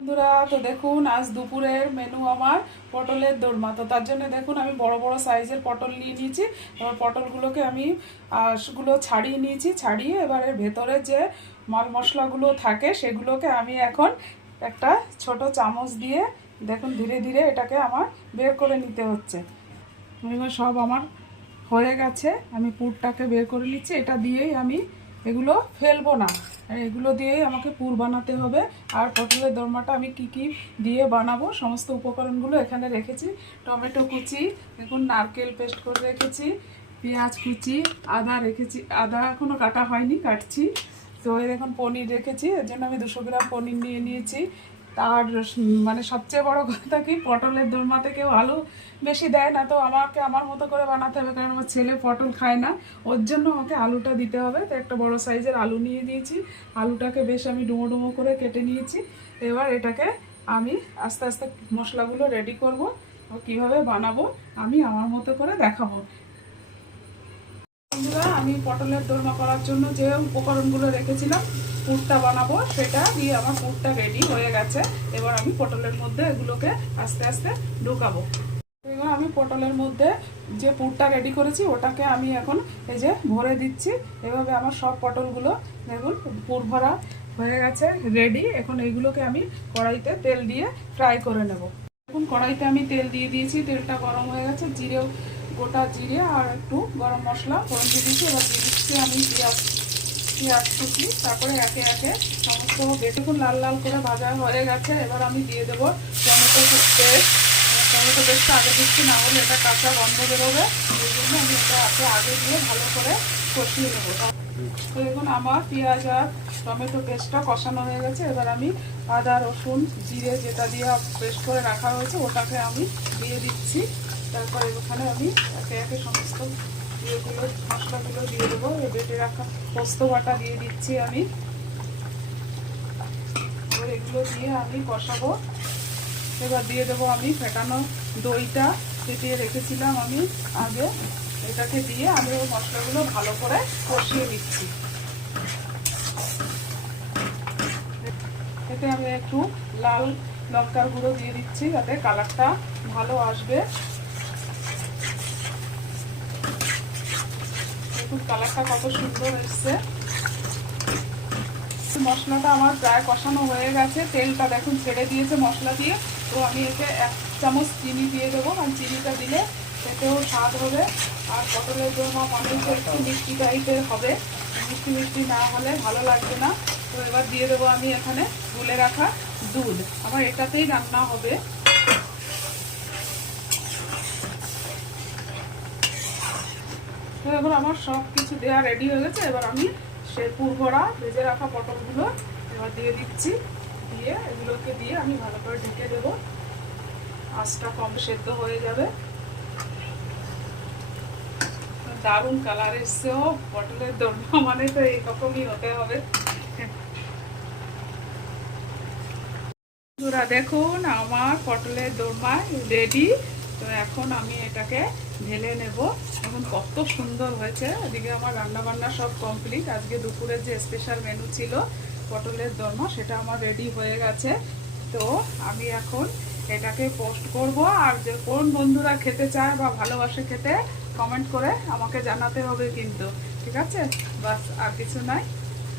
বন্ধুরা তো দেখুন আজ দুপুরের মেনু আমার পটলের দোরমা। তো তার জন্য দেখুন আমি বড় বড় সাইজের পটল নিয়ে নিয়েছি। এবার পটলগুলোকে আমি আহ, গুলো ছাড়িয়ে নিয়েছি ছাড়িয়ে এবার ভেতরে যে মাল মশলাগুলো থাকে সেগুলোকে আমি এখন একটা ছোট চামচ দিয়ে দেখুন ধীরে ধীরে এটাকে আমার বের করে নিতে হচ্ছে। এবার সব আমার হয়ে গেছে। আমি পুরটাকে বের করে নিচ্ছি। এটা দিয়েই আমি এগুলো ফেলব না। এগুলো দিয়েই আমাকে পুর বানাতে হবে। আর পটলের দরমাটা আমি কি কি দিয়ে বানাবো, সমস্ত উপকরণগুলো এখানে রেখেছি। টমেটো কুচি এখন নারকেল পেস্ট করে রেখেছি, পেঁয়াজ কুচি, আদা রেখেছি, আদা এখনও কাটা হয়নি, কাটছি। তো এখন পনির রেখেছি, এর জন্য আমি দুশো গ্রাম পনির নিয়ে নিয়েছি। তার মানে সবচেয়ে বড় কথা কি, পটলের দোরমাতে কেউ আলু বেশি দেয় না, তো আমাকে আমার মতো করে বানাতে হবে, কারণ আমার ছেলে পটল খায় না। ওর জন্য আমাকে আলুটা দিতে হবে, তো একটা বড় সাইজের আলু নিয়ে নিয়েছি। আলুটাকে বেশ আমি ডুমো ডুমো করে কেটে নিয়েছি। এবার এটাকে আমি আস্তে আস্তে মশলাগুলো রেডি করব কীভাবে বানাবো আমি আমার মতো করে দেখাবো। আমি পটলের দোরমা করার জন্য যে উপকরণগুলো রেখেছিলাম পুরটা বানাবো, সেটা দিয়ে আমার পুরটা রেডি হয়ে গেছে। এবার আমি পটলের মধ্যে এগুলোকে আস্তে আস্তে ঢোকাবো। এবার আমি পটলের মধ্যে যে পুরটা রেডি করেছি, ওটাকে আমি এখন এই যে ভরে দিচ্ছি। এভাবে আমার সব পটলগুলো দেখুন, পুর ভরা হয়ে গেছে রেডি এখন এইগুলোকে আমি কড়াইতে তেল দিয়ে ফ্রাই করে নেব। এখন কড়াইতে আমি তেল দিয়ে দিয়েছি, তেলটা গরম হয়ে গেছে জিরেও গোটা জিরে আর একটু গরম মশলা ফোড়ন দিয়ে দিচ্ছি এবার দিয়ে দিচ্ছি আমি পেঁয়াজ। পেঁয়াজ কুচি তারপরে একে একে সমস্ত বেশিক্ষণ লাল লাল করে ভাজা হয়ে গেছে, এবার আমি দিয়ে দেবো টমেটো পেস্ট। টমেটো পেস্টটা আগে দিচ্ছি, না হলে এটা কাঁচা গন্ধ বেরোবে। এই জন্য আমি এটা আগে আগে দিয়ে ভালো করে কষিয়ে নেব। তো দেখুন, আমার পেঁয়াজ আর টমেটো পেস্টটা কষানো হয়ে গেছে। এবার আমি আদা, রসুন, জিরে যেটা দিয়ে পেস্ট করে রাখা হয়েছে, ওটাকে আমি দিয়ে দিচ্ছি। তারপর এখানে আমি একে একে সমস্ত ইয়েগুলো মশলাগুলো দিয়ে দেবো বেটে রাখা পোস্ত বাটা দিয়ে দিচ্ছি আমি। এবার এগুলো দিয়ে আমি কষাবো। এবার দিয়ে দেবো আমি ফেটানো দইটা ফেটিয়ে রেখেছিলাম আমি আগে। এটাকে দিয়ে আমি ওই মশলাগুলো ভালো করে কষিয়ে নিচ্ছি। এতে আমি একটু লাল লঙ্কার গুঁড়ো দিয়ে দিচ্ছি, যাতে কালারটা ভালো আসবে। দেখুন, কালারটা কত সুন্দর এসছে। মশলাটা আমার প্রায় কষানো হয়ে গেছে। তেলটা দেখুন, ছেড়ে দিয়েছে মশলা দিয়ে। তো আমি এতে এক চামচ চিনি দিয়ে দেবো। কারণ চিনিটা দিলে খেতেও স্বাদ হবে। আর পটলের জন্য অনেকটা একটু মিষ্টি টাইপের হবে। মিষ্টি মিষ্টি না হলে ভালো লাগবে না। তো এবার দিয়ে দেবো আমি এখানে গুলে রাখা দুধ। আমার এটাতেই রান্না হবে। তো এবার আমার সব কিছু দেওয়া রেডি হয়ে গেছে। এবার আমি সে পুরভরা ভেজে রাখা পটলগুলো এবার দিয়ে দিচ্ছি। দিয়ে এগুলোকে দিয়ে আমি ভালো করে ঢেকে দেবো। আঁচটা কম সেদ্ধ হয়ে যাবে। দারুণ কালার এসছেও পটলের দোরমা মানে তো এইরকমই হতে হবে। দেখুন আমার পটলের দোরমা রেডি তো এখন আমি এটাকে ঢেলে নেব। এখন কত সুন্দর হয়েছে। এদিকে আমার রান্না বান্না সব কমপ্লিট আজকে দুপুরের যে স্পেশাল মেনু ছিল, পটলের দোরমা সেটা আমার রেডি হয়ে গেছে। তো আমি এখন এটাকে পোস্ট করব। আর যে কোন বন্ধুরা খেতে চায় বা ভালোবাসে খেতে কমেন্ট করে আমাকে জানাতে হবে কিন্তু। ঠিক আছে? বাস, আর কিছু নাই।